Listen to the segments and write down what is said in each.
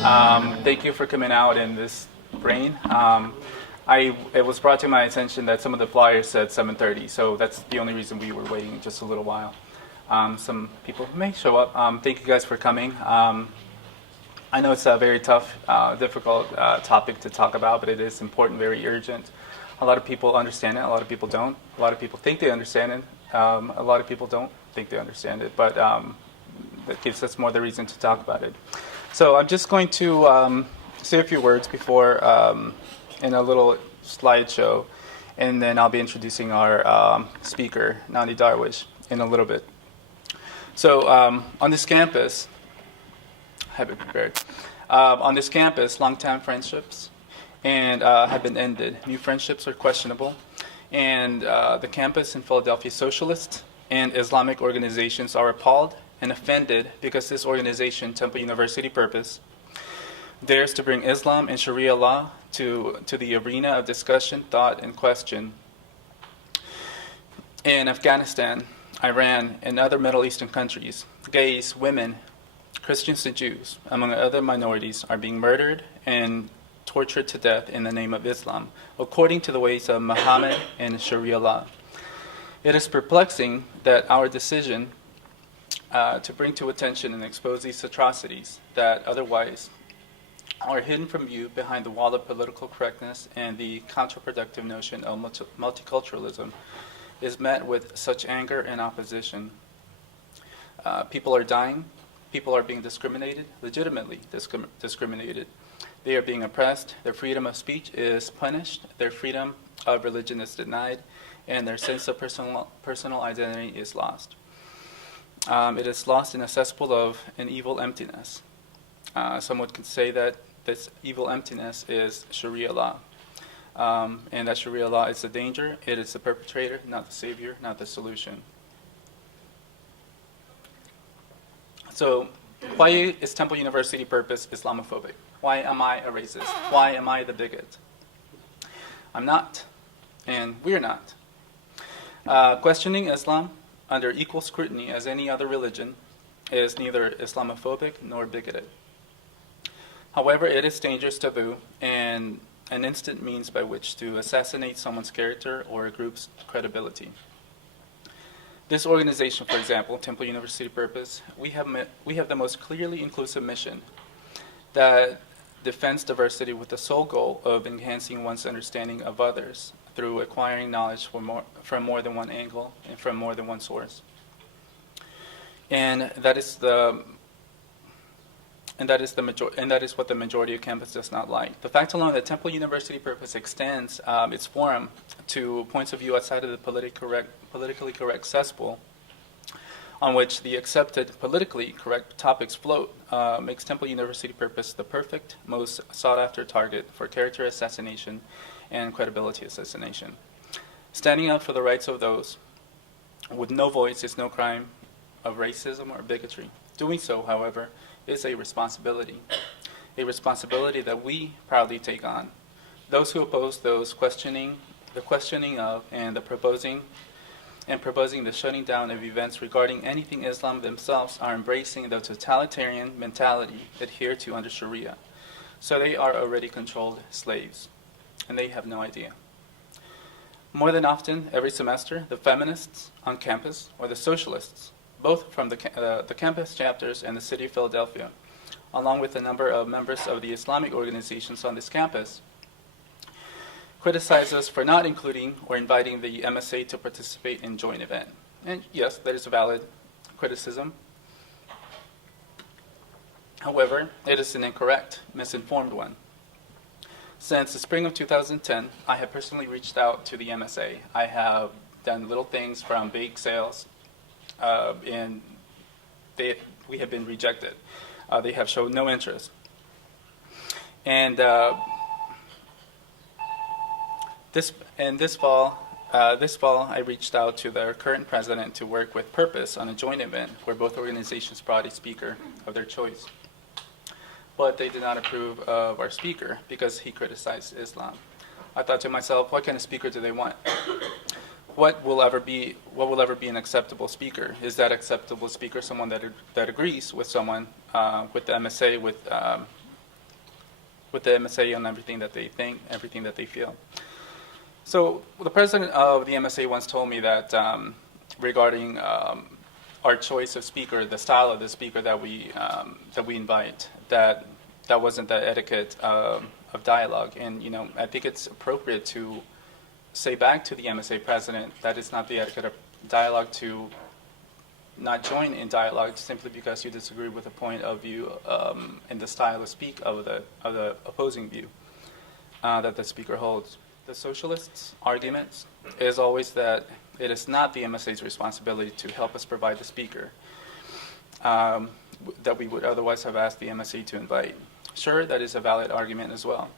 Thank you for coming out in this rain. It was brought to my attention that some of the flyers said 7:30, so that's the only reason we were waiting just a little while. Some people may show up. Thank you guys for coming. I know it's a very tough, difficult topic to talk about, but it is important, very urgent. A lot of people understand it, a lot of people don't. A lot of people think they understand it. A lot of people don't think they understand it, but that gives us more the reason to talk about it. So I'm just going to say a few words before in a little slideshow, and then I'll be introducing our speaker, Nonie Darwish, in a little bit. So on this campus, I have it prepared. On this campus, long-time friendships and have been ended. New friendships are questionable, and the campus in Philadelphia socialist and Islamic organizations are appalled and offended because this organization, Temple University Purpose, dares to bring Islam and Shari'a law to the arena of discussion, thought, and question. In Afghanistan, Iran, and other Middle Eastern countries, gays, women, Christians and Jews, among other minorities, are being murdered and tortured to death in the name of Islam, according to the ways of Muhammad and Shari'a law. It is perplexing that our decision to bring to attention and expose these atrocities that otherwise are hidden from view behind the wall of political correctness and the counterproductive notion of multiculturalism is met with such anger and opposition. People are dying. People are being discriminated, legitimately discriminated. They are being oppressed. Their freedom of speech is punished. Their freedom of religion is denied. And their sense of personal identity is lost. It is lost in a cesspool of an evil emptiness. Someone could say that this evil emptiness is Shari'a law. And that Shari'a law is the danger. It is the perpetrator, not the savior, not the solution. So, why is Temple University Purpose Islamophobic? Why am I a racist? Why am I the bigot? I'm not, and we're not. Questioning Islam under equal scrutiny as any other religion is neither Islamophobic nor bigoted. However, it is dangerous taboo and an instant means by which to assassinate someone's character or a group's credibility. This organization, for example, Temple University Purpose, we have the most clearly inclusive mission that defends diversity with the sole goal of enhancing one's understanding of others through acquiring knowledge from more than one angle and from more than one source. And that is what the majority of campus does not like. The fact alone that Temple University Purpose extends its forum to points of view outside of the politically correct cesspool on which the accepted politically correct topics float makes Temple University Purpose the perfect, most sought-after target for character assassination and credibility assassination. Standing up for the rights of those with no voice is no crime of racism or bigotry. Doing so, however, is a responsibility that we proudly take on. Those who oppose the questioning of and proposing the shutting down of events regarding anything Islam themselves are embracing the totalitarian mentality adhered to under Shari'a. So they are already controlled slaves, and they have no idea. More than often, every semester, the feminists on campus or the socialists, both from the campus chapters and the city of Philadelphia, along with a number of members of the Islamic organizations on this campus, criticize us for not including or inviting the MSA to participate in joint event. And yes, that is a valid criticism. However, it is an incorrect, misinformed one. Since the spring of 2010, I have personally reached out to the MSA. I have done little things from bake sales, and we have been rejected. They have shown no interest. And this fall, I reached out to their current president to work with Purpose on a joint event where both organizations brought a speaker of their choice. But they did not approve of our speaker because he criticized Islam. I thought to myself, what kind of speaker do they want? What will ever be an acceptable speaker? Is that acceptable speaker someone that agrees with someone with the MSA, with with the MSA on everything that they think, everything that they feel. So the president of the MSA once told me that regarding our choice of speaker, the style of the speaker that we invite, that wasn't the etiquette of dialogue. And I think it's appropriate to say back to the MSA president that it's not the etiquette of dialogue to not join in dialogue simply because you disagree with the point of view and the style of speak of the opposing view that the speaker holds. The socialists' argument is always that it is not the MSA's responsibility to help us provide the speaker that we would otherwise have asked the MSA to invite. Sure, that is a valid argument as well.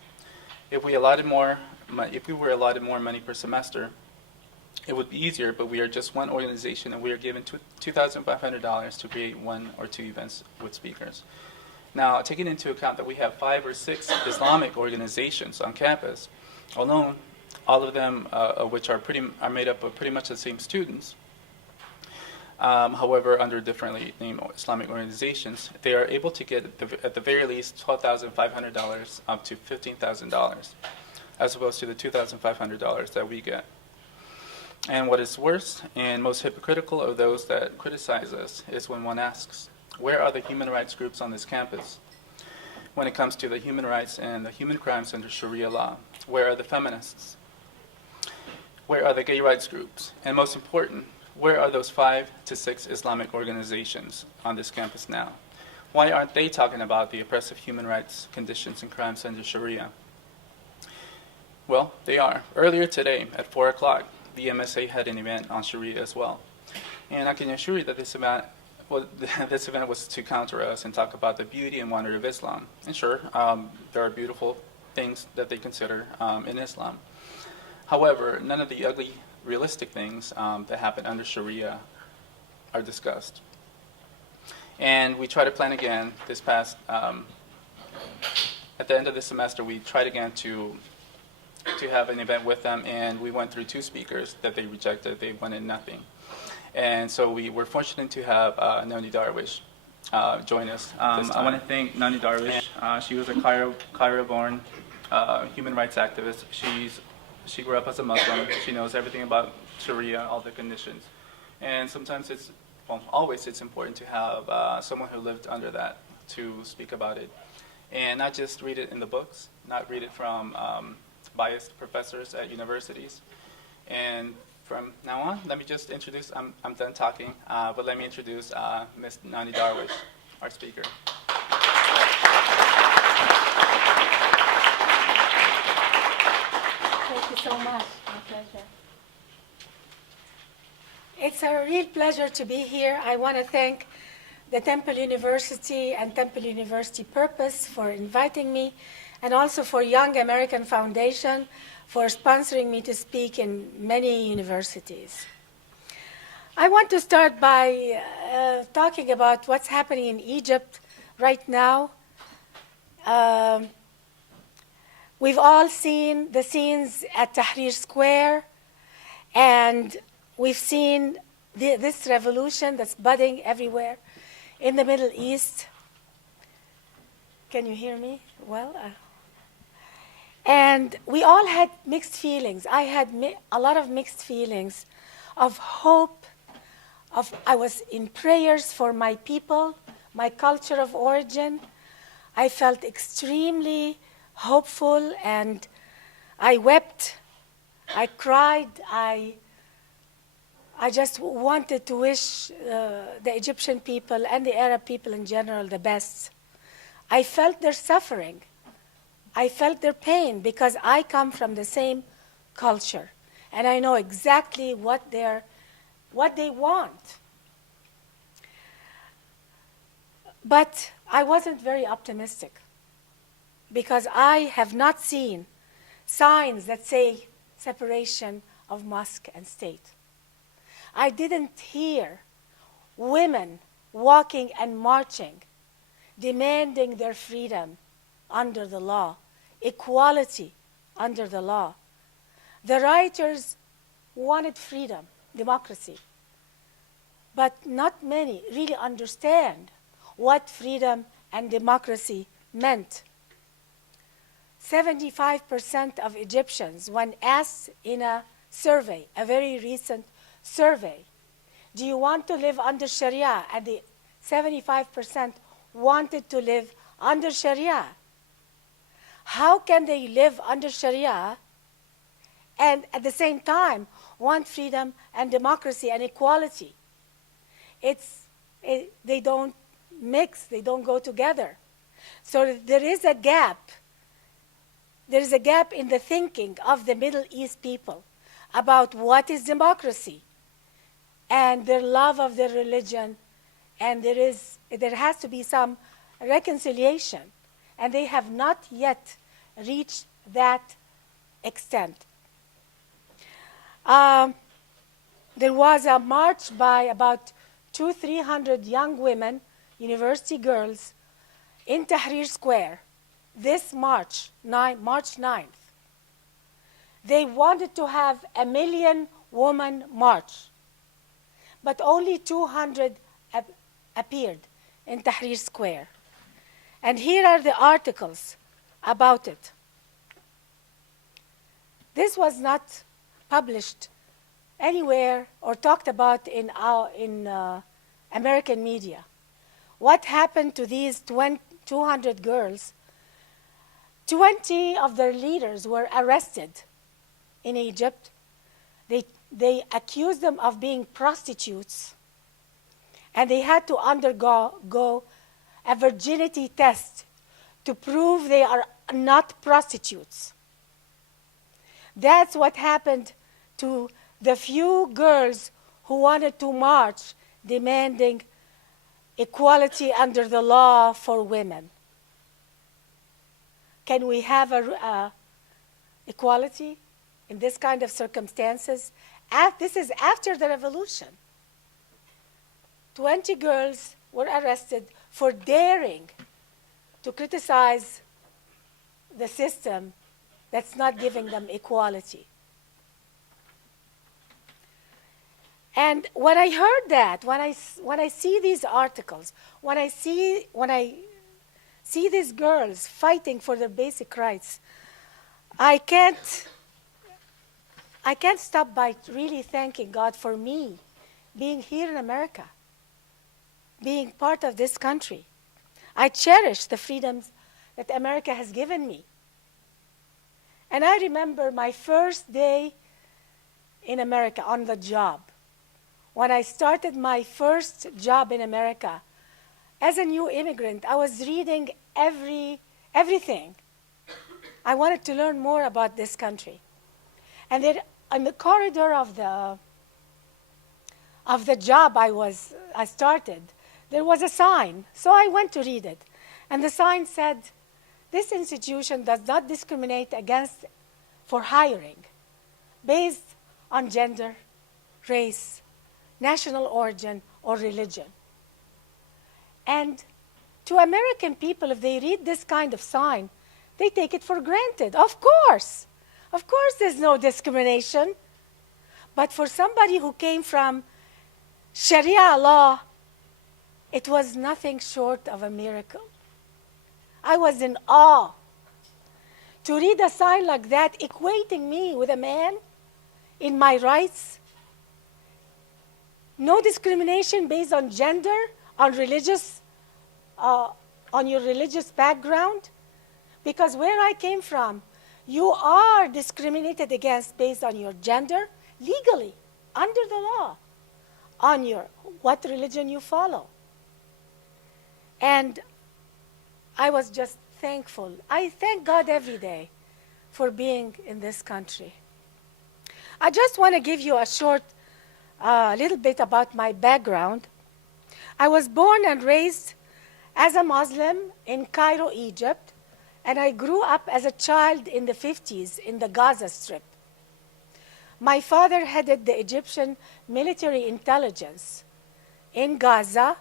If we were allotted more money per semester, it would be easier, but we are just one organization and we are given $2,500 to create 1 or 2 events with speakers. Now, taking into account that we have 5 or 6 Islamic organizations on campus, although all of them, which are made up of pretty much the same students, however, under differently named Islamic organizations, they are able to get, at the very least, $12,500 up to $15,000, as opposed to the $2,500 that we get. And what is worse and most hypocritical of those that criticize us is when one asks, where are the human rights groups on this campus? When it comes to the human rights and the human crimes under Shari'a law, where are the feminists? Where are the gay rights groups? And most important, where are those 5 to 6 Islamic organizations on this campus now? Why aren't they talking about the oppressive human rights conditions and crimes under Shari'a? Well, they are. Earlier today at 4 o'clock, the MSA had an event on Shari'a as well. And I can assure you that this event was to counter us and talk about the beauty and wonder of Islam. And sure, there are beautiful things that they consider in Islam. However, none of the ugly, realistic things that happen under Shari'a are discussed. And we tried to plan again this past, at the end of the semester, we tried again to have an event with them, and we went through 2 speakers that they rejected. They wanted nothing. And so we were fortunate to have Nonie Darwish join us. I want to thank Nonie Darwish. She was a Cairo-born human rights activist. She grew up as a Muslim. She knows everything about Sharia, all the conditions. And sometimes always it's important to have someone who lived under that to speak about it. And not just read it in the books, not read it from biased professors at universities. And from now on, let me just introduce, I'm done talking, but let me introduce Ms. Nonie Darwish, our speaker. Thank you so much. My pleasure. It's a real pleasure to be here. I want to thank the Temple University and Temple University Purpose for inviting me, and also for Young American Foundation for sponsoring me to speak in many universities. I want to start by talking about what's happening in Egypt right now. We've all seen the scenes at Tahrir Square, and we've seen this revolution that's budding everywhere in the Middle East. Can you hear me well? And we all had mixed feelings. I had a lot of mixed feelings of hope. I was in prayers for my people, my culture of origin. I felt extremely hopeful, and I wept, I cried, I just wanted to wish the Egyptian people and the Arab people in general the best. I felt their suffering. I felt their pain because I come from the same culture, and I know exactly what they want. But I wasn't very optimistic, because I have not seen signs that say separation of mosque and state. I didn't hear women walking and marching, demanding their freedom under the law, equality under the law. The writers wanted freedom, democracy, but not many really understand what freedom and democracy meant. 75% of Egyptians, when asked in a survey, a very recent survey, do you want to live under Sharia? And the 75% wanted to live under Sharia. How can they live under Sharia and at the same time want freedom and democracy and equality? They don't mix, they don't go together. So there is a gap. There is a gap in the thinking of the Middle East people about what is democracy and their love of their religion, and there has to be some reconciliation, and they have not yet reached that extent. There was a march by about 200-300 young women, university girls, in Tahrir Square this March 9th. They wanted to have a 1 million woman march, but only 200 appeared in Tahrir Square. And here are the articles about it. This was not published anywhere or talked about in American media. What happened to these 200 girls? 20 of their leaders were arrested in Egypt. They accused them of being prostitutes, and they had to undergo a virginity test to prove they are not prostitutes. That's what happened to the few girls who wanted to march demanding equality under the law for women. Can we have equality in this kind of circumstances? This is after the revolution. 20 girls were arrested for daring to criticize the system that's not giving them equality. And when I heard that, when I see these articles, when I see these girls fighting for their basic rights, I can't stop by really thanking God for me being here in America, being part of this country. I cherish the freedoms that America has given me. And I remember my first day in America on the job. When I started my first job in America, as a new immigrant, I was reading everything. I wanted to learn more about this country. And then on the corridor of the job I started, there was a sign. So I went to read it. And the sign said, this institution does not discriminate for hiring based on gender, race, national origin, or religion. And to American people, if they read this kind of sign, they take it for granted. Of course there's no discrimination. But for somebody who came from Sharia law, it was nothing short of a miracle. I was in awe to read a sign like that, equating me with a man in my rights. No discrimination based on gender, on your religious background. Because where I came from, you are discriminated against based on your gender, legally, under the law, on what religion you follow. And I was just thankful. I thank God every day for being in this country. I just want to give you a short little bit about my background. I was born and raised as a Muslim in Cairo, Egypt, and I grew up as a child in the 50s in the Gaza Strip. My father headed the Egyptian military intelligence in Gaza,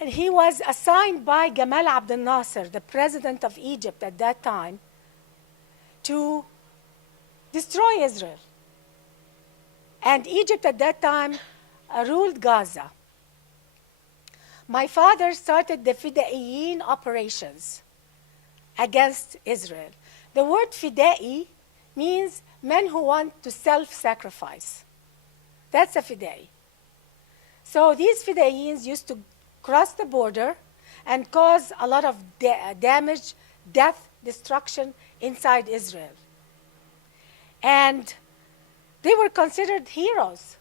and he was assigned by Gamal Abdel Nasser, the president of Egypt at that time, to destroy Israel. And Egypt at that time ruled Gaza. My father started the Fidaiyin operations against Israel. The word fidei means men who want to self-sacrifice. That's a fidei. So these fideians used to cross the border and cause a lot of damage, death, destruction inside Israel. And they were considered heroes.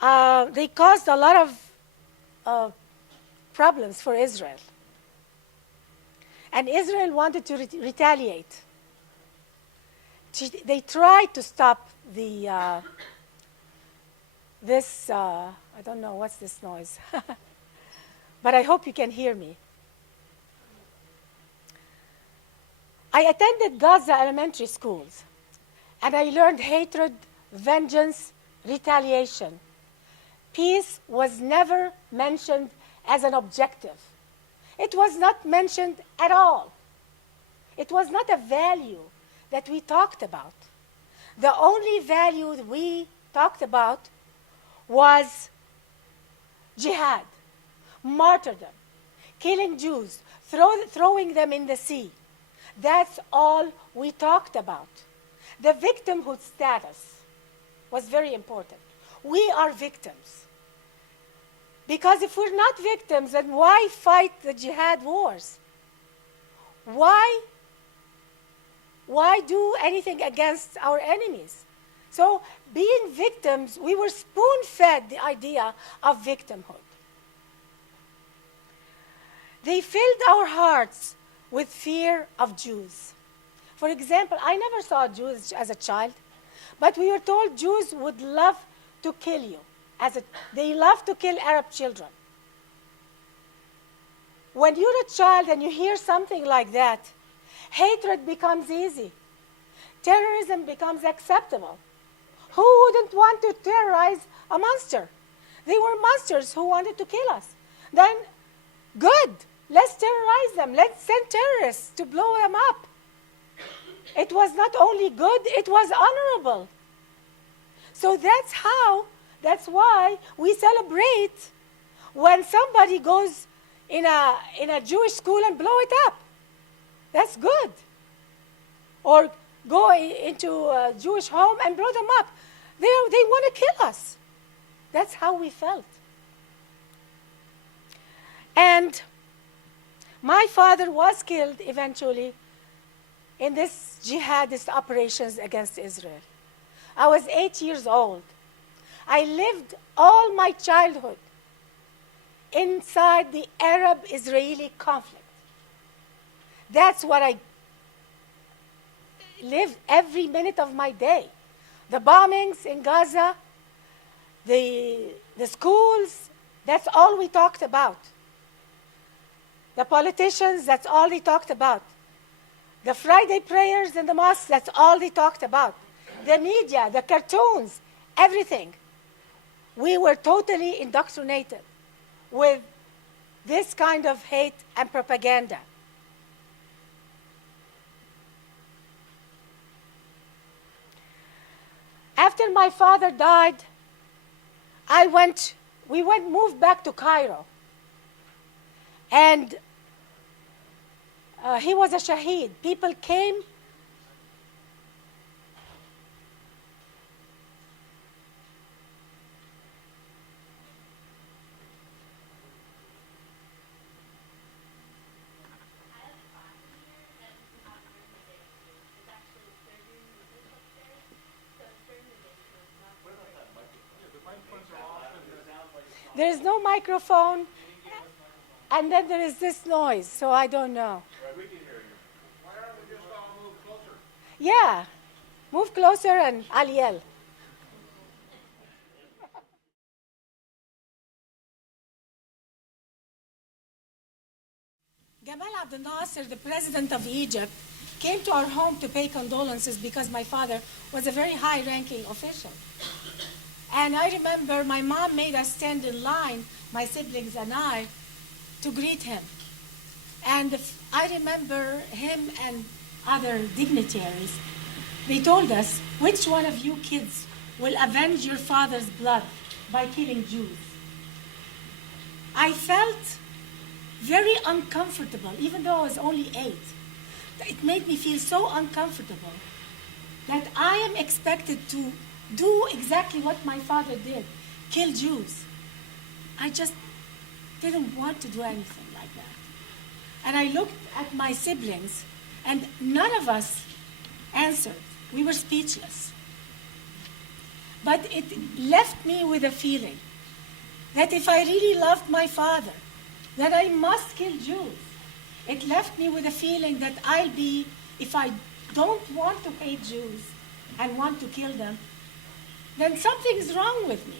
They caused a lot of problems for Israel. And Israel wanted to retaliate. They tried to stop the, I don't know, what's this noise? But I hope you can hear me. I attended Gaza elementary schools, and I learned hatred, vengeance, retaliation. Peace was never mentioned as an objective. It was not mentioned at all. It was not a value that we talked about. The only value that we talked about was jihad, martyrdom, killing Jews, throwing them in the sea. That's all we talked about. The victimhood status was very important. We are victims. Because if we're not victims, then why fight the jihad wars? Why do anything against our enemies? So being victims, we were spoon-fed the idea of victimhood. They filled our hearts with fear of Jews. For example, I never saw Jews as a child, but we were told Jews would love to kill you. They love to kill Arab children. When you're a child and you hear something like that, hatred becomes easy. Terrorism becomes acceptable. Who wouldn't want to terrorize a monster? They were monsters who wanted to kill us. Then, good. Let's terrorize them. Let's send terrorists to blow them up. It was not only good, it was honorable. So that's why we celebrate when somebody goes in a Jewish school and blow it up. That's good. Or go into a Jewish home and blow them up. They want to kill us. That's how we felt. And my father was killed eventually in this jihadist operations against Israel. I was 8 years old. I lived all my childhood inside the Arab-Israeli conflict. That's what I lived every minute of my day. The bombings in Gaza, the schools, that's all we talked about. The politicians, that's all they talked about. The Friday prayers in the mosque, that's all they talked about. The media, the cartoons, everything. We were totally indoctrinated with this kind of hate and propaganda. After my father died, we moved back to Cairo. And he was a shaheed. People came. There is no microphone, and then there is this noise, so I don't know. Right, we can hear you. Why don't we just all move closer? Yeah, move closer and I'll yell. Gamal Abdel Nasser, the president of Egypt, came to our home to pay condolences because my father was a very high-ranking official. And I remember my mom made us stand in line, my siblings and I, to greet him. And I remember him and other dignitaries, they told us, which one of you kids will avenge your father's blood by killing Jews? I felt very uncomfortable, even though I was only 8. It made me feel so uncomfortable that I am expected to do exactly what my father did, kill Jews. I just didn't want to do anything like that. And I looked at my siblings, and none of us answered. We were speechless. But it left me with a feeling that if I really loved my father, that I must kill Jews. It left me with a feeling that if I don't want to hate Jews and want to kill them, then something's wrong with me.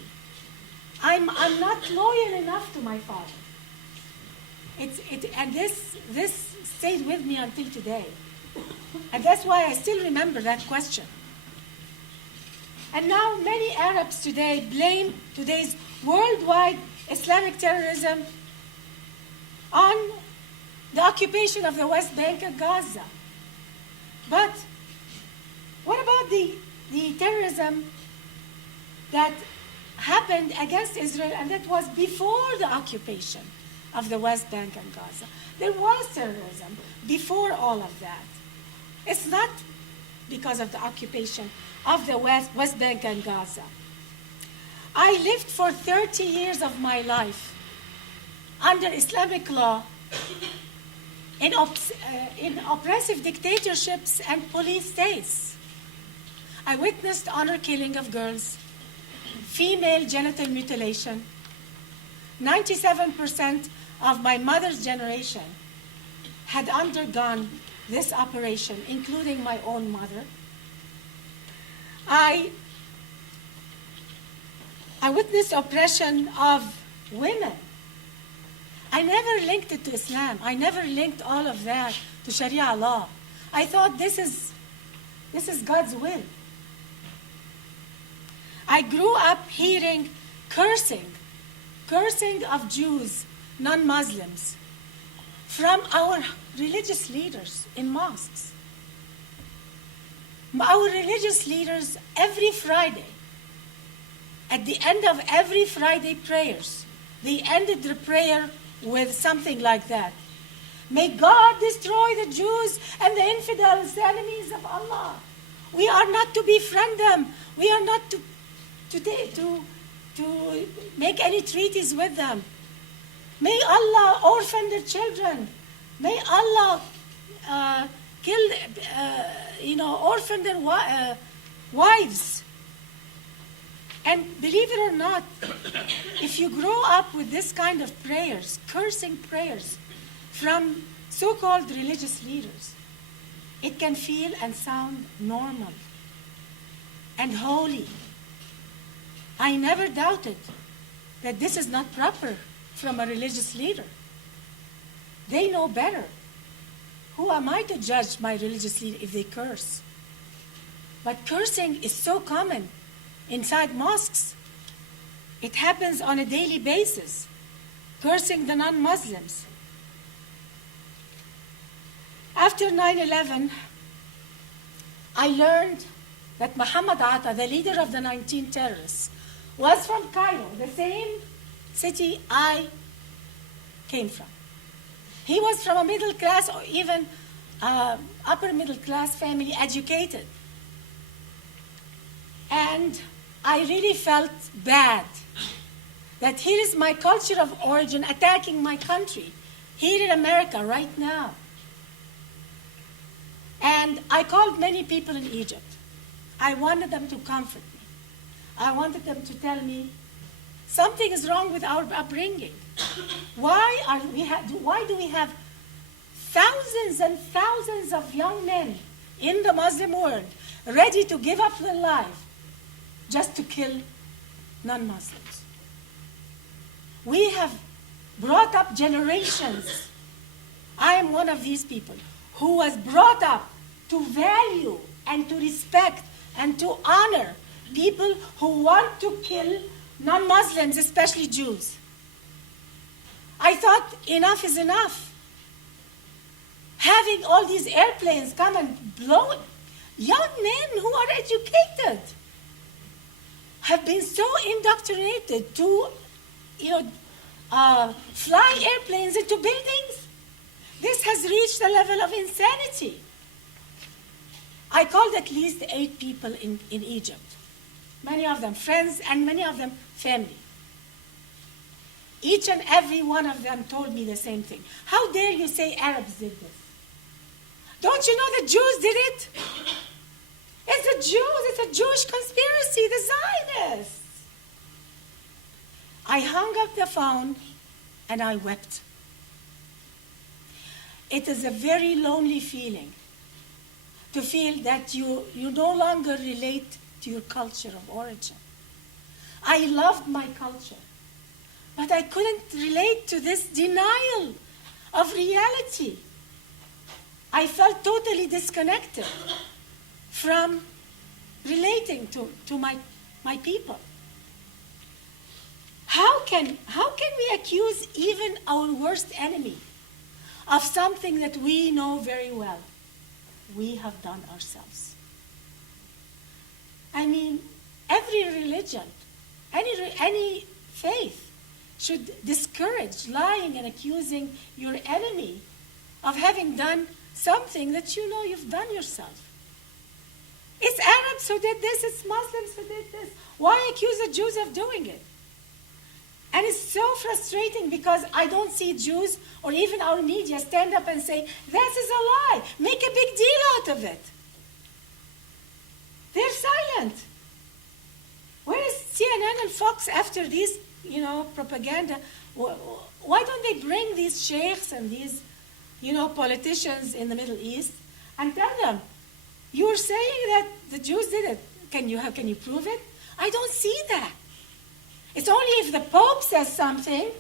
I'm not loyal enough to my father. And this stayed with me until today. And that's why I still remember that question. And now many Arabs today blame today's worldwide Islamic terrorism on the occupation of the West Bank and Gaza. But what about the terrorism that happened against Israel, and that was before the occupation of the West Bank and Gaza? There was terrorism before all of that. It's not because of the occupation of the West Bank and Gaza. I lived for 30 years of my life under Islamic law in oppressive dictatorships and police states. I witnessed honor killing of girls, female genital mutilation. 97% of my mother's generation had undergone this operation, including my own mother. I witnessed oppression of women. I never linked it to Islam. I never linked all of that to Sharia law. I thought this is God's will. I grew up hearing cursing of Jews, non-Muslims, from our religious leaders in mosques. Our religious leaders, every Friday, at the end of every Friday prayers, they ended their prayer with something like that. May God destroy the Jews and the infidels, the enemies of Allah. We are not to befriend them. We are not to make any treaties with them. May Allah orphan their children. May Allah orphan their wives. And believe it or not, if you grow up with this kind of prayers, cursing prayers from so-called religious leaders, it can feel and sound normal and holy. I never doubted that this is not proper from a religious leader. They know better. Who am I to judge my religious leader if they curse? But cursing is so common inside mosques. It happens on a daily basis, cursing the non-Muslims. After 9/11, I learned that Muhammad Atta, the leader of the 19 terrorists, was from Cairo, the same city I came from. He was from a middle class or even upper middle class family, educated. And I really felt bad that here is my culture of origin attacking my country, here in America right now. And I called many people in Egypt. I wanted them to comfort me. I wanted them to tell me something is wrong with our upbringing. Why do we have thousands and thousands of young men in the Muslim world ready to give up their life just to kill non-Muslims? We have brought up generations. I am one of these people who was brought up to value and to respect and to honor people who want to kill non-Muslims, especially Jews. I thought enough is enough. Having all these airplanes come and blow, young men who are educated have been so indoctrinated to, fly airplanes into buildings. This has reached a level of insanity. I called at least 8 people in Egypt, many of them friends and many of them family. Each and every one of them told me the same thing. How dare you say Arabs did this? Don't you know the Jews did it? It's the Jews, it's a Jewish conspiracy, the Zionists. I hung up the phone and I wept. It is a very lonely feeling to feel that you no longer relate to your culture of origin. I loved my culture, but I couldn't relate to this denial of reality. I felt totally disconnected from relating to my people. How can we accuse even our worst enemy of something that we know very well we have done ourselves? I mean, every religion, any faith should discourage lying and accusing your enemy of having done something that you know you've done yourself. It's Arabs who did this, it's Muslims who did this. Why accuse the Jews of doing it? And it's so frustrating because I don't see Jews or even our media stand up and say, this is a lie, make a big deal out of it. They're silent. Where is CNN and Fox after these, propaganda? Why don't they bring these sheikhs and these, politicians in the Middle East and tell them, you're saying that the Jews did it. Can you prove it? I don't see that. It's only if the Pope says something,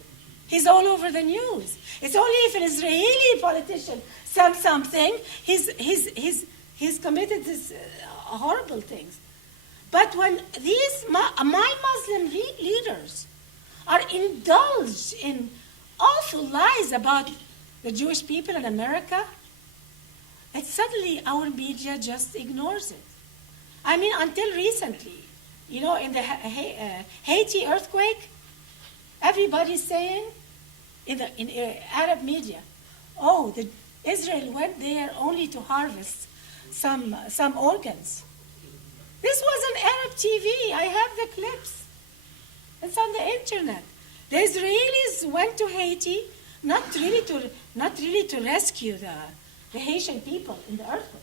he's all over the news. It's only if an Israeli politician says something, he's committed these horrible things. But when my Muslim leaders are indulged in awful lies about the Jewish people in America, and suddenly our media just ignores it. I mean, until recently, in the Haiti earthquake, everybody's saying in Arab media, Israel went there only to harvest some organs. This was on Arab TV. I have the clips. It's on the internet. The Israelis went to Haiti not really to rescue the Haitian people in the earthquake.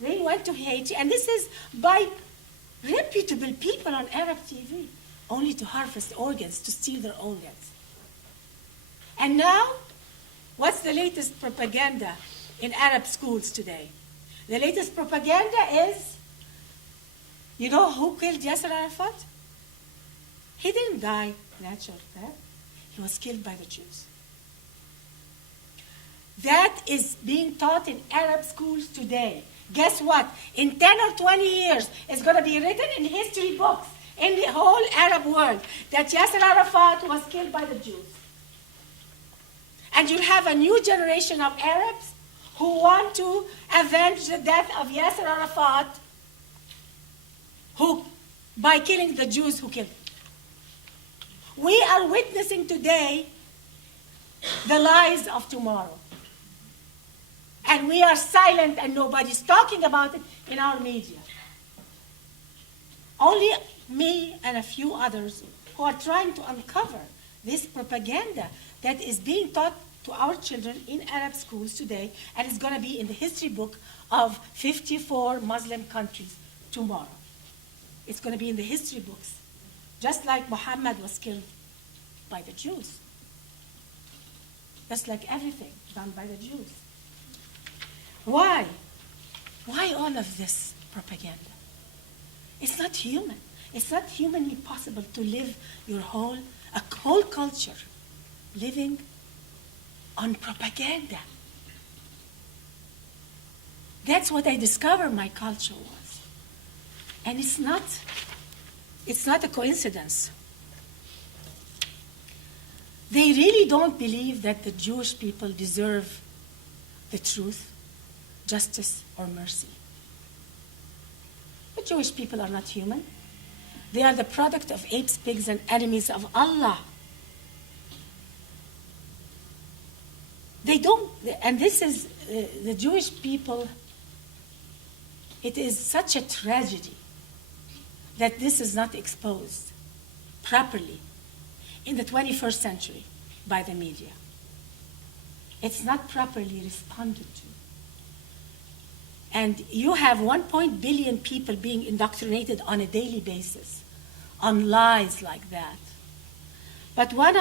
They went to Haiti, and this is by reputable people on Arab TV, only to harvest organs, to steal their organs. And now, what's the latest propaganda in Arab schools today? The latest propaganda is, you know who killed Yasser Arafat? He didn't die natural death. He was killed by the Jews. That is being taught in Arab schools today. Guess what? In 10 or 20 years, it's going to be written in history books in the whole Arab world that Yasser Arafat was killed by the Jews. And you'll have a new generation of Arabs who want to avenge the death of Yasser Arafat by killing the Jews who killed him. We are witnessing today the lies of tomorrow. And we are silent and nobody's talking about it in our media. Only me and a few others who are trying to uncover this propaganda that is being taught to our children in Arab schools today, and it's going to be in the history book of 54 Muslim countries tomorrow. It's going to be in the history books, just like Muhammad was killed by the Jews. Just like everything done by the Jews. Why? Why all of this propaganda? It's not human. It's not humanly possible to live a whole culture living on propaganda. That's what I discovered my culture was. And it's not a coincidence. They really don't believe that the Jewish people deserve the truth, justice, or mercy. The Jewish people are not human. They are the product of apes, pigs, and enemies of Allah. they don't, and this is the Jewish people, it is such a tragedy that this is not exposed properly in the 21st century by the media. It's not properly responded to. And you have 1 billion people being indoctrinated on a daily basis on lies like that. But when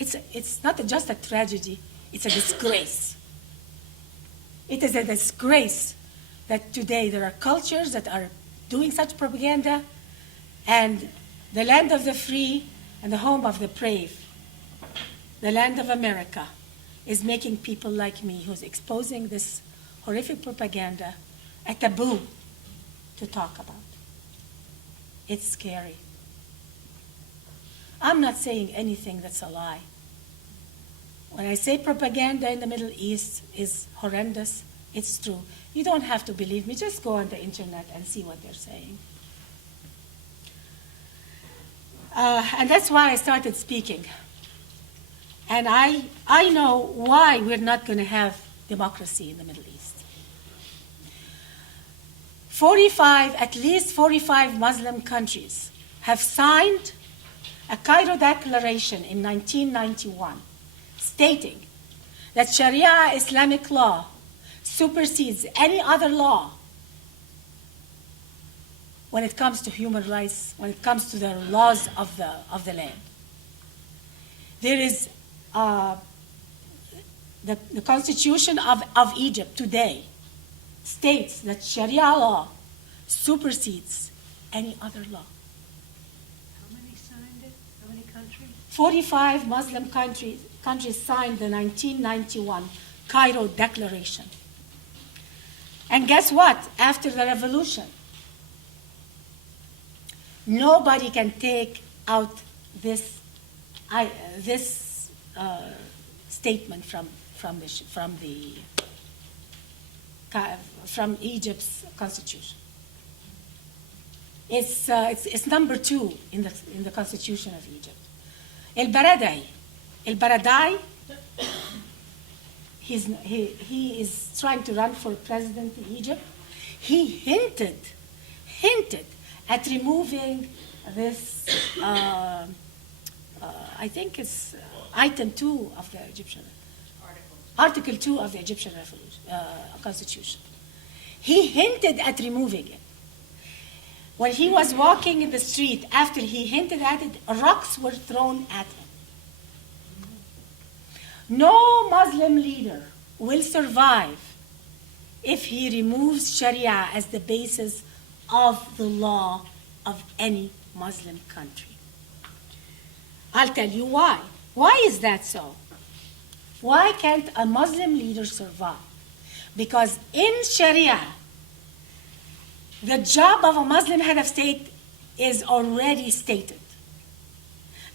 it's not just a tragedy, it's a disgrace. It is a disgrace that today there are cultures that are doing such propaganda, and the land of the free and the home of the brave, the land of America, is making people like me who's exposing this horrific propaganda a taboo to talk about. It's scary. I'm not saying anything that's a lie. When I say propaganda in the Middle East is horrendous, it's true. You don't have to believe me. Just go on the internet and see what they're saying. And that's why I started speaking. And I know why we're not going to have democracy in the Middle East. At least 45 Muslim countries have signed a Cairo Declaration in 1991 stating that Sharia Islamic law supersedes any other law when it comes to human rights, when it comes to the laws of the land. There is the Constitution of Egypt today states that Sharia law supersedes any other law. How many signed it? How many countries? 45 Muslim countries signed the 1991 Cairo Declaration. And guess what? After the revolution, nobody can take out this statement from Egypt's constitution. It's number 2 in the constitution of Egypt. El-Baradei, he is trying to run for president in Egypt. He hinted at removing this, I think it's item 2 of the Egyptian, Article 2 of the Egyptian constitution. He hinted at removing it. When he was walking in the street, after he hinted at it, rocks were thrown at him. No Muslim leader will survive if he removes Sharia as the basis of the law of any Muslim country. I'll tell you why. Why is that so? Why can't a Muslim leader survive? Because in Sharia, the job of a Muslim head of state is already stated.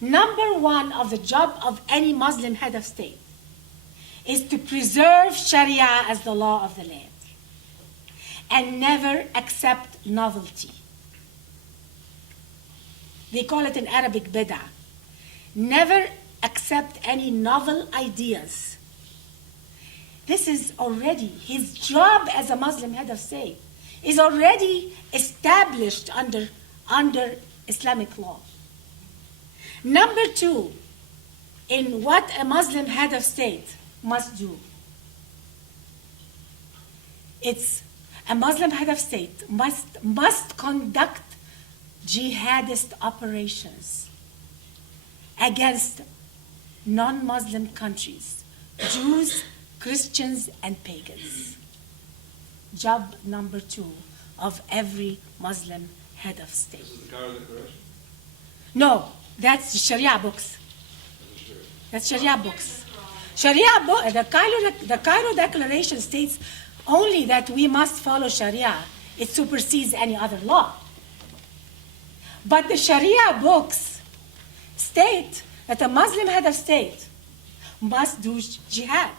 Number 1 of the job of any Muslim head of state is to preserve Sharia as the law of the land and never accept novelty. They call it in Arabic bid'ah. Never accept any novel ideas. This is already his job as a Muslim head of state is already established under Islamic law. Number 2, in what a Muslim head of state must do. It's a Muslim head of state must conduct jihadist operations against non-Muslim countries, Jews, Christians, and pagans. Job number 2 of every Muslim head of state. This is the Cairo Declaration? No, that's Sharia books. That's Sharia books. The Cairo Declaration states only that we must follow Sharia. It supersedes any other law. But the Sharia books state that a Muslim head of state must do jihad.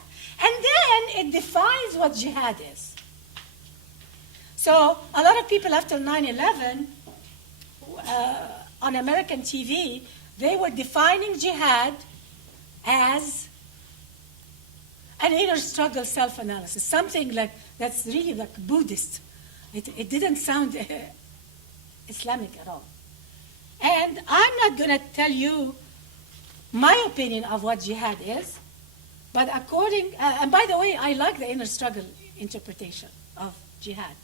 And then it defines what jihad is. So a lot of people after 9/11 on American TV, they were defining jihad as an inner struggle self-analysis, something like that's really like Buddhist. It didn't sound Islamic at all. And I'm not going to tell you my opinion of what jihad is, but according, and by the way, I like the inner struggle interpretation of jihad,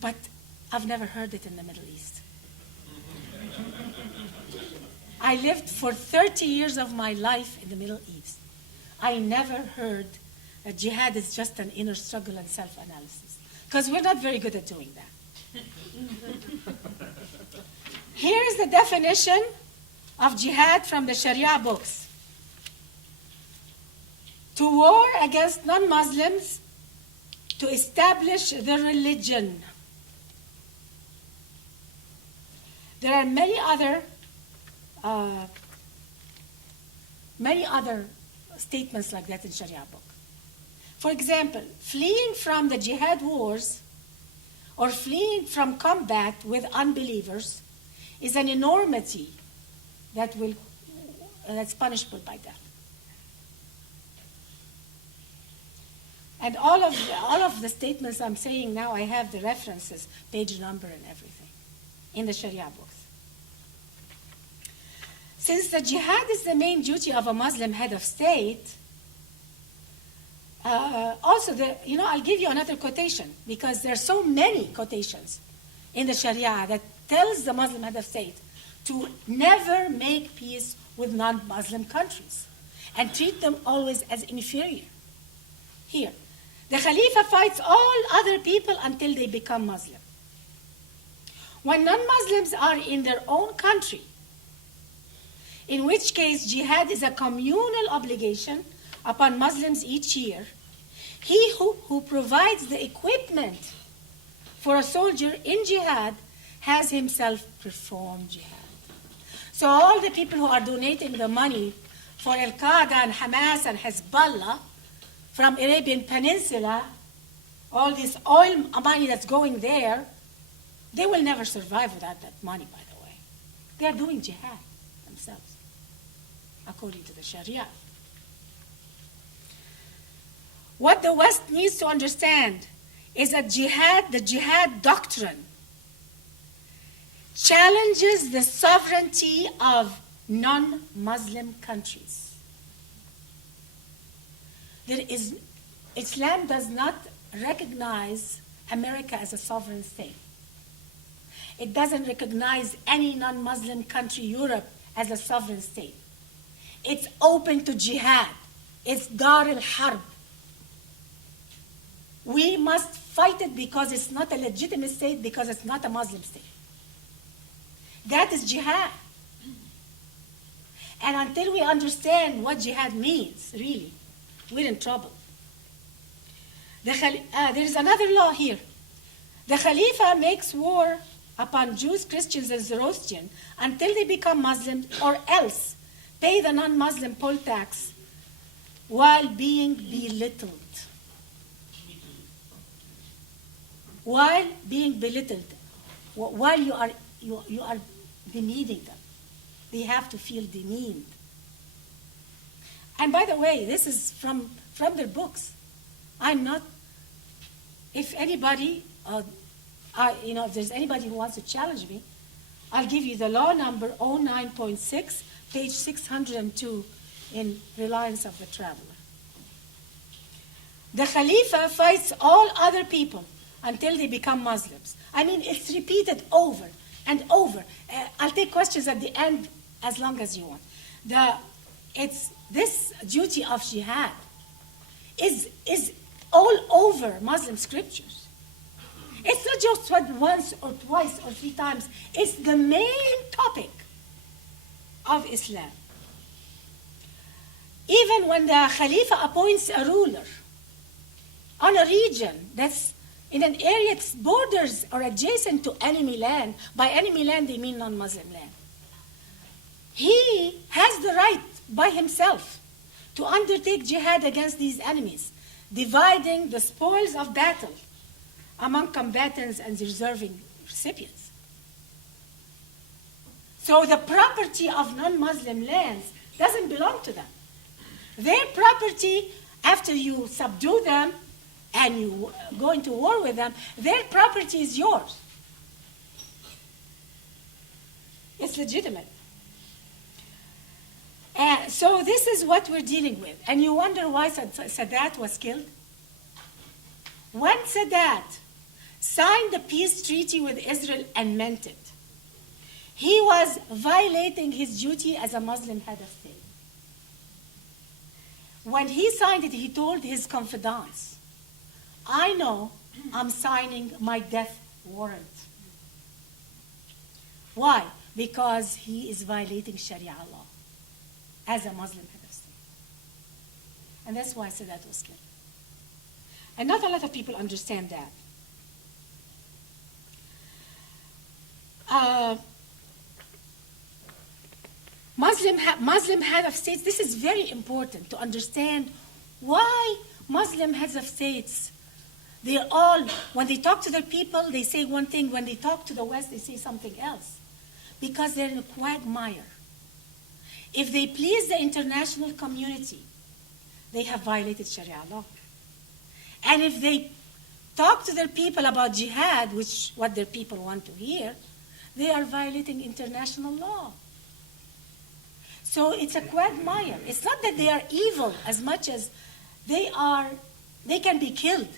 but I've never heard it in the Middle East. I lived for 30 years of my life in the Middle East. I never heard that jihad is just an inner struggle and self-analysis, because we're not very good at doing that. Here is the definition of jihad from the Sharia books. To war against non-Muslims to establish the religion. There are many other statements like that in Sharia book. For example, fleeing from the jihad wars or fleeing from combat with unbelievers is an enormity that's punishable by death. And all of the statements I'm saying now, I have the references, page number and everything, in the Sharia books. Since the jihad is the main duty of a Muslim head of state, also, I'll give you another quotation, because there are so many quotations in the Sharia that tells the Muslim head of state to never make peace with non-Muslim countries and treat them always as inferior. Here, the Khalifa fights all other people until they become Muslim. When non-Muslims are in their own country, in which case jihad is a communal obligation upon Muslims each year, he who provides the equipment for a soldier in jihad has himself performed jihad. So all the people who are donating the money for Al-Qaeda and Hamas and Hezbollah from Arabian Peninsula, all this oil money that's going there, they will never survive without that money, by the way. They are doing jihad themselves, according to the Sharia. What the West needs to understand is that the jihad doctrine challenges the sovereignty of non-Muslim countries. Islam does not recognize America as a sovereign state. It doesn't recognize any non-Muslim country, Europe, as a sovereign state. It's open to jihad. It's Dar al-Harb. We must fight it because it's not a legitimate state, because it's not a Muslim state. That is jihad. And until we understand what jihad means, really, we're in trouble. There is another law here. The Khalifa makes war upon Jews, Christians, and Zoroastrians until they become Muslims, or else pay the non-Muslim poll tax while being belittled. While being belittled, while you are demeaning them, they have to feel demeaned. And by the way, this is from their books. I'm not. If anybody, if there's anybody who wants to challenge me, I'll give you the law number 09.6, page 602 in Reliance of the Traveler. The Khalifa fights all other people until they become Muslims. I mean, it's repeated over and over. I'll take questions at the end as long as you want. It's this duty of jihad is all over Muslim scriptures. It's not just once or twice or 3 times. It's the main topic of Islam. Even when the Khalifa appoints a ruler on a region that's in an area that's borders or adjacent to enemy land, by enemy land they mean non-Muslim land, he has the right by himself to undertake jihad against these enemies, dividing the spoils of battle among combatants and deserving recipients. So the property of non-Muslim lands doesn't belong to them. Their property, after you subdue them and you go into war with them, their property is yours. It's legitimate. So this is what we're dealing with. And you wonder why Sadat was killed? When Sadat signed the peace treaty with Israel and meant it, he was violating his duty as a Muslim head of state. When he signed it, he told his confidants, I know I'm signing my death warrant. Why? Because he is violating Sharia law as a Muslim head of state. And that's why Sadat was killed. And not a lot of people understand that. Muslim head of states, this is very important to understand why Muslim heads of states, they're all, when they talk to their people, they say one thing. When they talk to the West, they say something else. Because they're in a quagmire. If they please the international community, they have violated Sharia law. And if they talk to their people about jihad, which what their people want to hear, they are violating international law. So it's a quagmire. It's not that they are evil as much as they can be killed.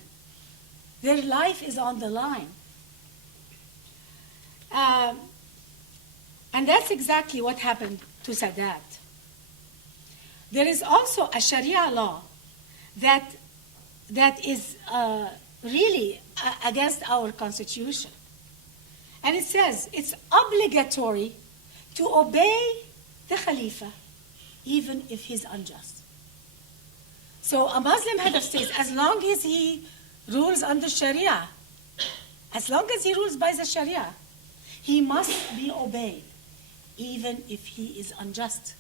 Their life is on the line. And that's exactly what happened to Sadat. There is also a Sharia law that is really against our constitution. And it says it's obligatory to obey the Khalifa, even if he's unjust. So a Muslim head of state, as long as he rules under Sharia, as long as he rules by the Sharia, he must be obeyed, even if he is unjust.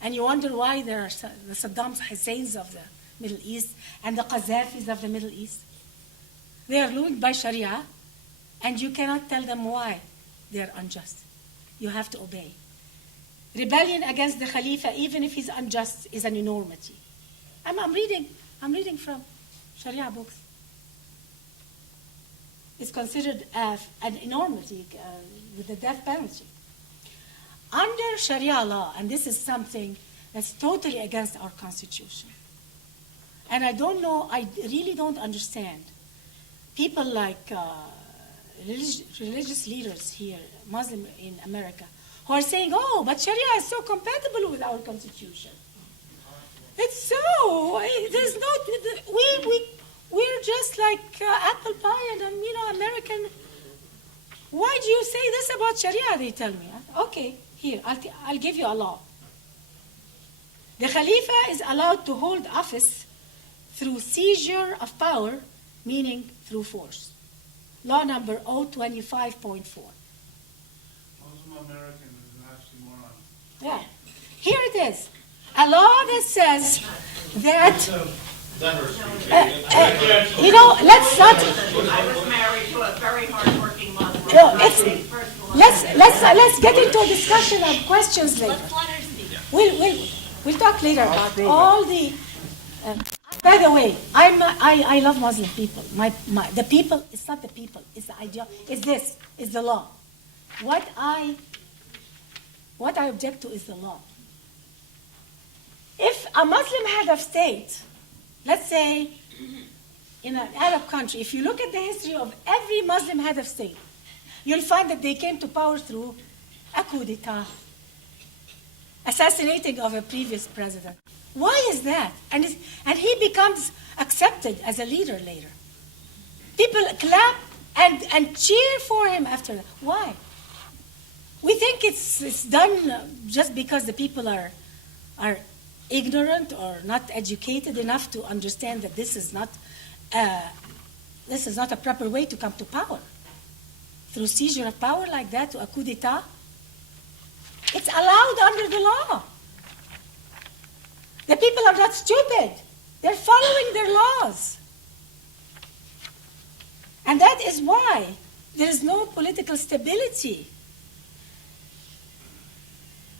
And you wonder why there are the Saddam Husseins of the Middle East and the Qazzafis of the Middle East. They are ruled by Sharia, and you cannot tell them why they are unjust. You have to obey. Rebellion against the Khalifa, even if he's unjust, is an enormity. I'm reading from Sharia books. It's considered an enormity with the death penalty. Under Sharia law, and this is something that's totally against our constitution, and I don't know, I really don't understand, people like religious leaders here, Muslim in America, who are saying, oh, but Sharia is so compatible with our constitution. It's so, there's no, we're just like apple pie and, American. Why do you say this about Sharia, they tell me. Okay, here, I'll give you a law. The Khalifa is allowed to hold office through seizure of power, meaning through force. Law number 025.4. Muslim American is an oxymoron. Yeah. Here it is. A law that says that, let's not. I was married to a very hardworking Muslim. No, let's get into a discussion of questions later. We'll talk later about all the. By the way, I love Muslim people. The people, it's not the people, it's the idea. It's this, it's the law. What I object to is the law. If a Muslim head of state, let's say in an Arab country, if you look at the history of every Muslim head of state, you'll find that they came to power through a coup d'etat, assassinating of a previous president. Why is that? And he becomes accepted as a leader later. People clap and cheer for him after that. Why? We think it's done just because the people are ignorant or not educated enough to understand that this is not a proper way to come to power. Through seizure of power like that, to a coup d'etat, it's allowed under the law. The people are not stupid. They're following their laws. And that is why there is no political stability.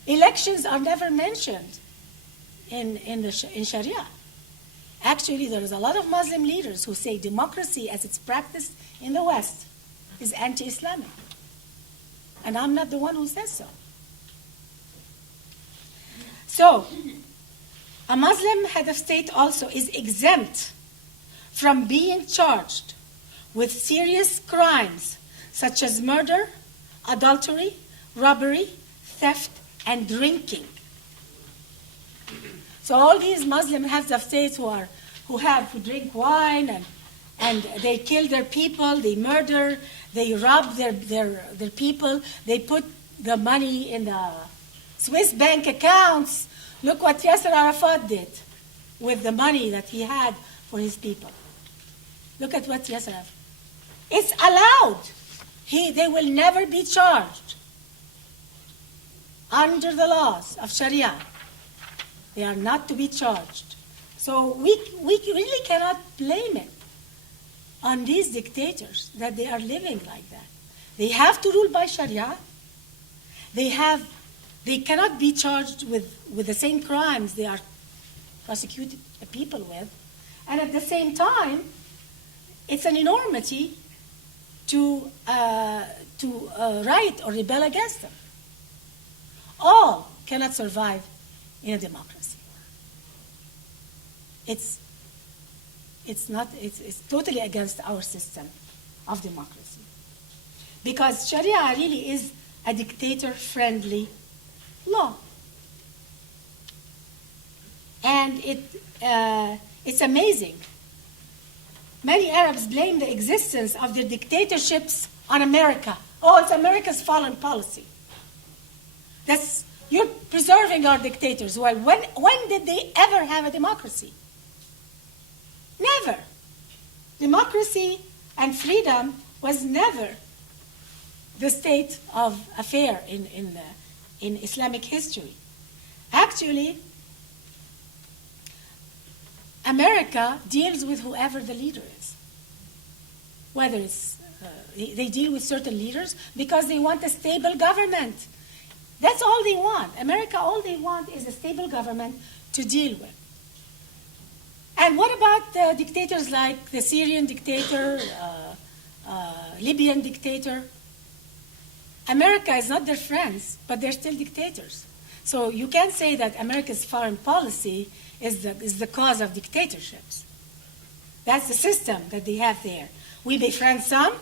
Elections are never mentioned in Sharia. Actually, there is a lot of Muslim leaders who say democracy as it's practiced in the West is anti-Islamic. And I'm not the one who says so. So, a Muslim head of state also is exempt from being charged with serious crimes such as murder, adultery, robbery, theft, and drinking. So all these Muslim heads of state who drink wine and they kill their people, they murder, they rob their people, they put the money in the Swiss bank accounts. Look what Yasser Arafat did with the money that he had for his people. Look at what Yasser Arafat. It's allowed. They will never be charged under the laws of Sharia. They are not to be charged. So we really cannot blame it on these dictators that they are living like that. They have to rule by Sharia. They cannot be charged with the same crimes they are prosecuting people with. And at the same time, it's an enormity to write or rebel against them. All cannot survive in a democracy. It's totally against our system of democracy. Because Sharia really is a dictator-friendly law. And it's amazing. Many Arabs blame the existence of their dictatorships on America. Oh, it's America's foreign policy. You're preserving our dictators. Well, when did they ever have a democracy? Never. Democracy and freedom was never the state of affair in Islamic history. Actually, America deals with whoever the leader is. Whether it's, they deal with certain leaders because they want a stable government. That's all they want. America, all they want is a stable government to deal with. And what about dictators like the Syrian dictator, Libyan dictator? America is not their friends, but they're still dictators. So you can't say that America's foreign policy is the cause of dictatorships. That's the system that they have there. We befriend some,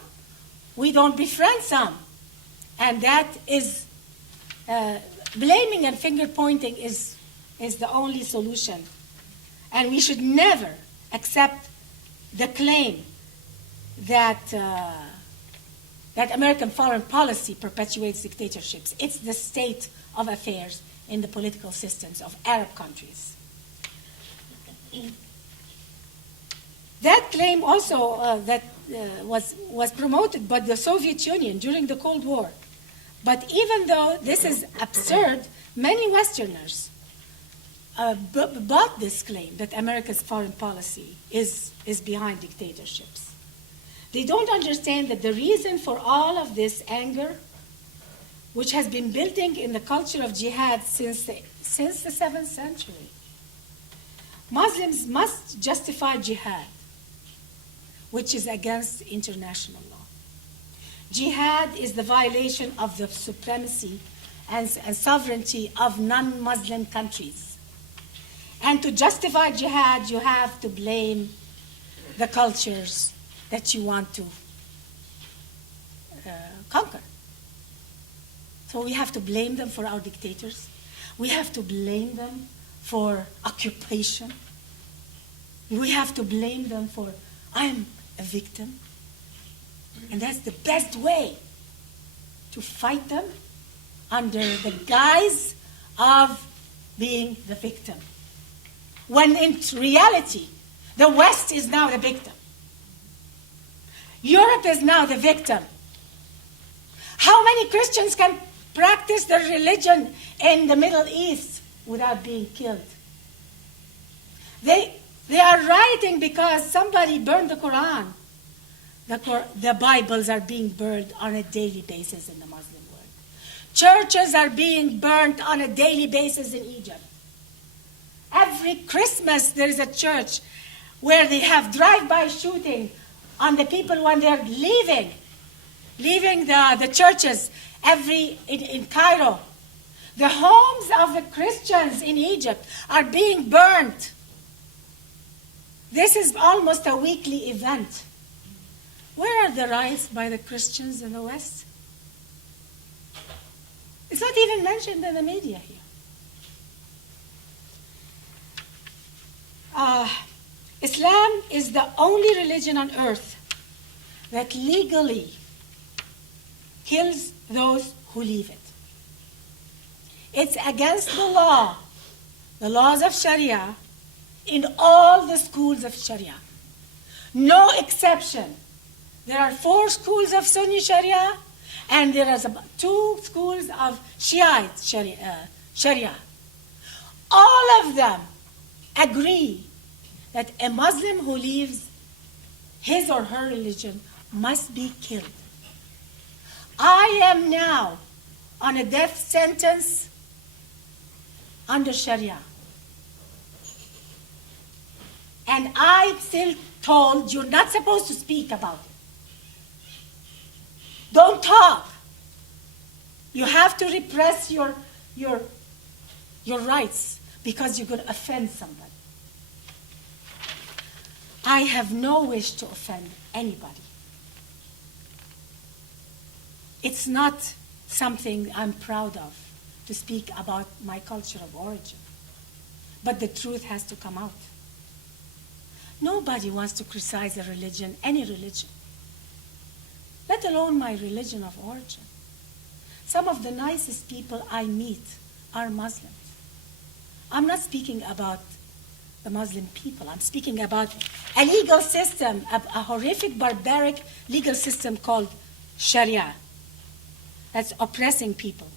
we don't befriend some. And that is, blaming and finger pointing is the only solution. And we should never accept the claim that American foreign policy perpetuates dictatorships. It's the state of affairs in the political systems of Arab countries. That claim also was promoted by the Soviet Union during the Cold War. But even though this is absurd, many Westerners bought this claim that America's foreign policy is behind dictatorships. They don't understand that the reason for all of this anger, which has been building in the culture of jihad since the 7th century, Muslims must justify jihad, which is against international law. Jihad is the violation of the supremacy and sovereignty of non-Muslim countries. And to justify jihad, you have to blame the cultures that you want to conquer. So we have to blame them for our dictators. We have to blame them for occupation. We have to blame them for, I'm a victim. And that's the best way to fight them under the guise of being the victim. When in reality, the West is now the victim. Europe is now the victim. How many Christians can practice their religion in the Middle East without being killed? They are rioting because somebody burned the Quran. The Bibles are being burned on a daily basis in the Muslim world. Churches are being burned on a daily basis in Egypt. every Christmas there is a church where they have drive-by shooting on the people when they're leaving the churches in Cairo. The homes of the Christians in Egypt are being burned. This is almost a weekly event. Where are the rights by the Christians in the West? It's not even mentioned in the media here. Islam is the only religion on earth that legally kills those who leave it. It's against the laws of Sharia, in all the schools of Sharia. No exception. There are 4 schools of Sunni Sharia, and there are 2 schools of Shiite Sharia. All of them agree that a Muslim who leaves his or her religion must be killed. I am now on a death sentence under Sharia. And I'm still told you're not supposed to speak about it. Don't talk. You have to repress your rights because you're going to offend somebody. I have no wish to offend anybody. It's not something I'm proud of to speak about my culture of origin. But the truth has to come out. Nobody wants to criticize a religion, any religion, let alone my religion of origin. Some of the nicest people I meet are Muslims. I'm not speaking about the Muslim people. I'm speaking about a legal system, a horrific, barbaric legal system called Sharia that's oppressing people.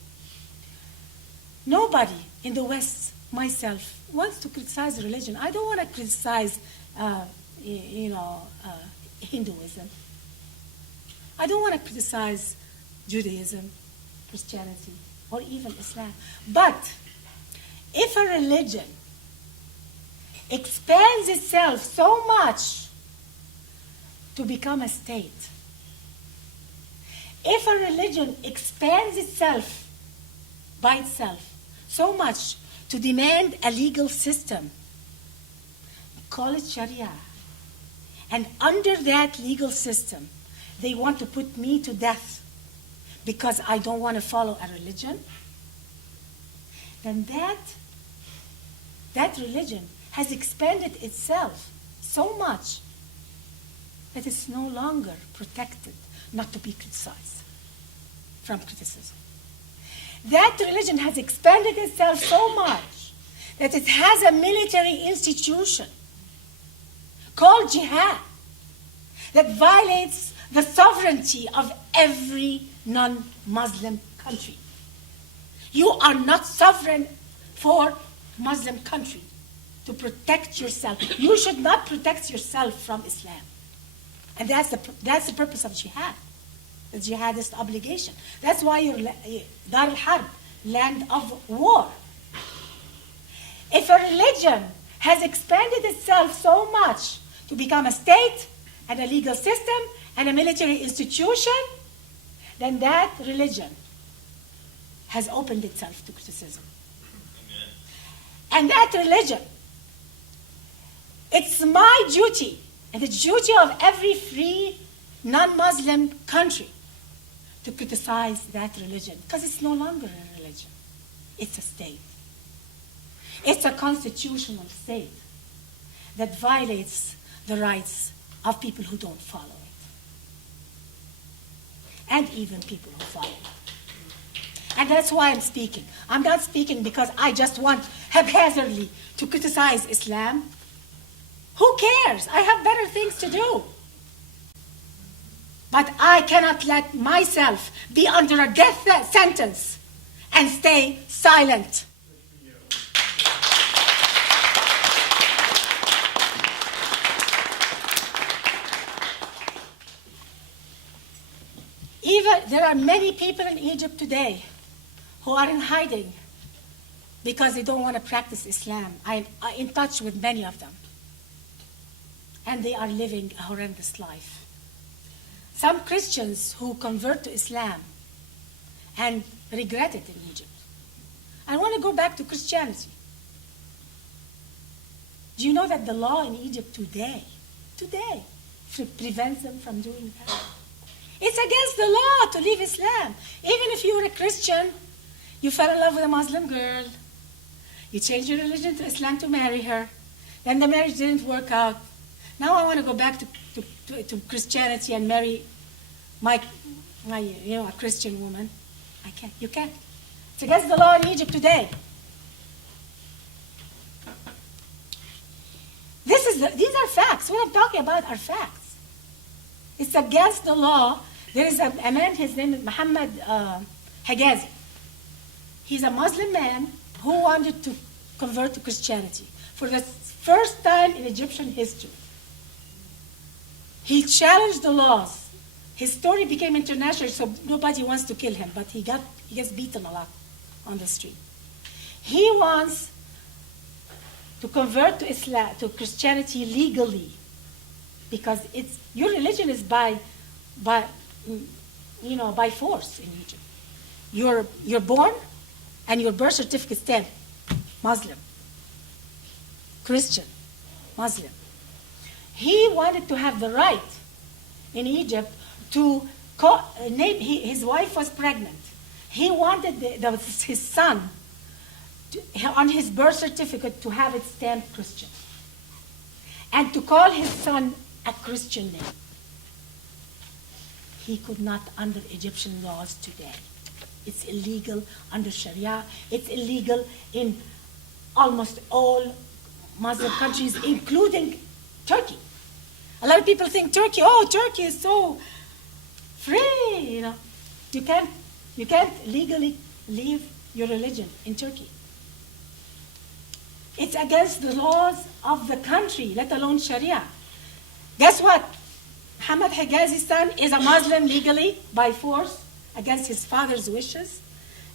Nobody in the West, myself, wants to criticize religion. I don't want to criticize Hinduism. I don't want to criticize Judaism, Christianity, or even Islam. But if a religion expands itself so much to become a state, if a religion expands itself by itself so much to demand a legal system, call it Sharia, and under that legal system, they want to put me to death because I don't want to follow a religion, then that religion has expanded itself so much that it's no longer protected not to be criticized from criticism. That religion has expanded itself so much that it has a military institution called jihad that violates the sovereignty of every non-Muslim country. You are not sovereign for Muslim country to protect yourself. You should not protect yourself from Islam. And that's the purpose of jihad, the jihadist obligation. That's why you're Dar al-Harb, land of war. If a religion has expanded itself so much to become a state and a legal system and a military institution, then that religion has opened itself to criticism. And that religion, it's my duty and the duty of every free non-Muslim country to criticize that religion, because it's no longer a religion. It's a state. It's a constitutional state that violates the rights of people who don't follow it, and even people who follow it. And that's why I'm speaking. I'm not speaking because I just want haphazardly to criticize Islam. Who cares? I have better things to do. But I cannot let myself be under a death sentence and stay silent. Even there are many people in Egypt today who are in hiding because they don't want to practice Islam. I'm in touch with many of them. And they are living a horrendous life. Some Christians who convert to Islam and regret it in Egypt. I want to go back to Christianity. Do you know that the law in Egypt today, prevents them from doing that? It's against the law to leave Islam. Even if you were a Christian, you fell in love with a Muslim girl, you changed your religion to Islam to marry her, then the marriage didn't work out. Now I want to go back to Christianity and marry a Christian woman. I can't. You can't. It's against the law in Egypt today. These are facts. What I'm talking about are facts. It's against the law. There is a man, his name is Muhammad Hijazi. He's a Muslim man who wanted to convert to Christianity for the first time in Egyptian history. He challenged the laws. His story became international, so nobody wants to kill him, but he gets beaten a lot on the street. He wants to convert to Islam, to Christianity legally, because your religion is by force in Egypt. You're born, and your birth certificate said Muslim, Christian, Muslim. He wanted to have the right in Egypt to name. His wife was pregnant. He wanted his son on his birth certificate to have it stamped Christian, and to call his son a Christian name. He could not under Egyptian laws today. It's illegal under Shari'a. It's illegal in almost all Muslim countries, including Turkey. A lot of people think Turkey is so free, You can't legally leave your religion in Turkey. It's against the laws of the country, let alone Sharia. Guess what? Muhammad Hijazi's son is a Muslim legally by force against his father's wishes,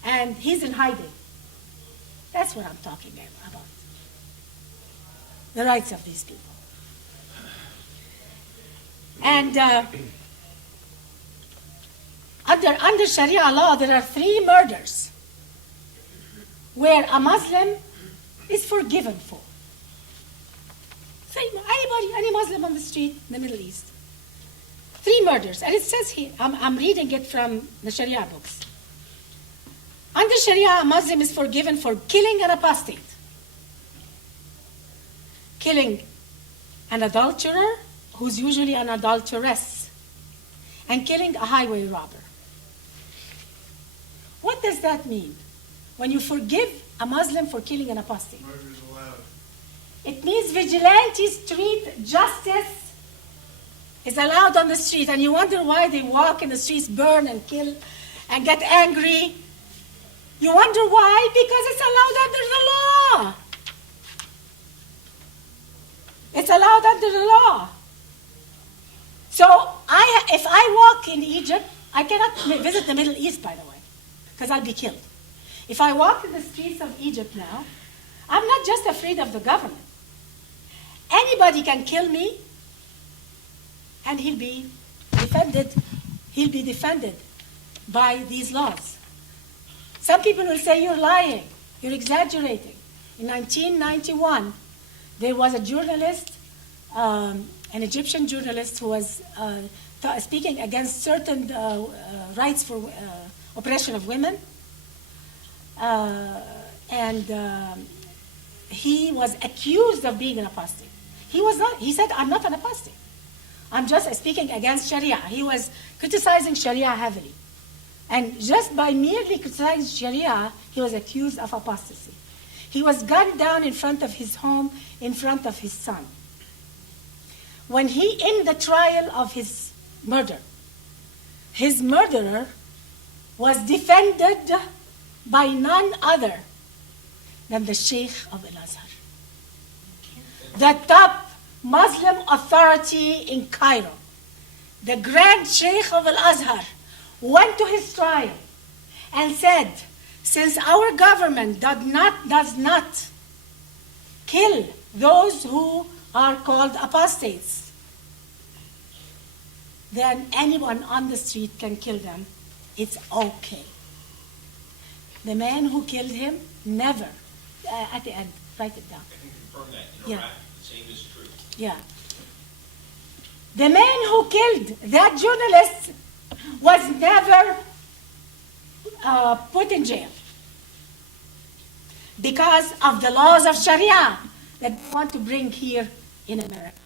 and he's in hiding. That's what I'm talking about. The rights of these people. And under Sharia law, there are 3 murders where a Muslim is forgiven for. Say, any Muslim on the street in the Middle East. 3 murders. And it says here, I'm reading it from the Sharia books. Under Sharia, a Muslim is forgiven for killing an apostate, killing an adulterer, who's usually an adulteress, and killing a highway robber. What does that mean? When you forgive a Muslim for killing an apostate? Murder is allowed. It means vigilante street justice is allowed on the street, and you wonder why they walk in the streets, burn and kill, and get angry. You wonder why? Because it's allowed under the law. It's allowed under the law. So if I walk in Egypt, I cannot visit the Middle East, by the way, because I'll be killed. If I walk in the streets of Egypt now, I'm not just afraid of the government. Anybody can kill me, and he'll be defended. He'll be defended by these laws. Some people will say you're lying, you're exaggerating. In 1991, there was a journalist, an Egyptian journalist, who was speaking against certain rights for oppression of women. He was accused of being an apostate. He was not. He said, I'm not an apostate. I'm just speaking against Sharia. He was criticizing Sharia heavily. And just by merely criticizing Sharia, he was accused of apostasy. He was gunned down in front of his home, in front of his son. When in the trial of his murder, his murderer was defended by none other than the Sheikh of Al-Azhar, the top Muslim authority in Cairo. The Grand Sheikh of Al-Azhar went to his trial and said, Since our government does not kill those who are called apostates, then anyone on the street can kill them. It's okay. The man who killed him never, at the end, write it down. I can confirm that in Yeah. Iraq, the same is true. Yeah. The man who killed that journalist was never put in jail because of the laws of Shari'a that we want to bring here in America.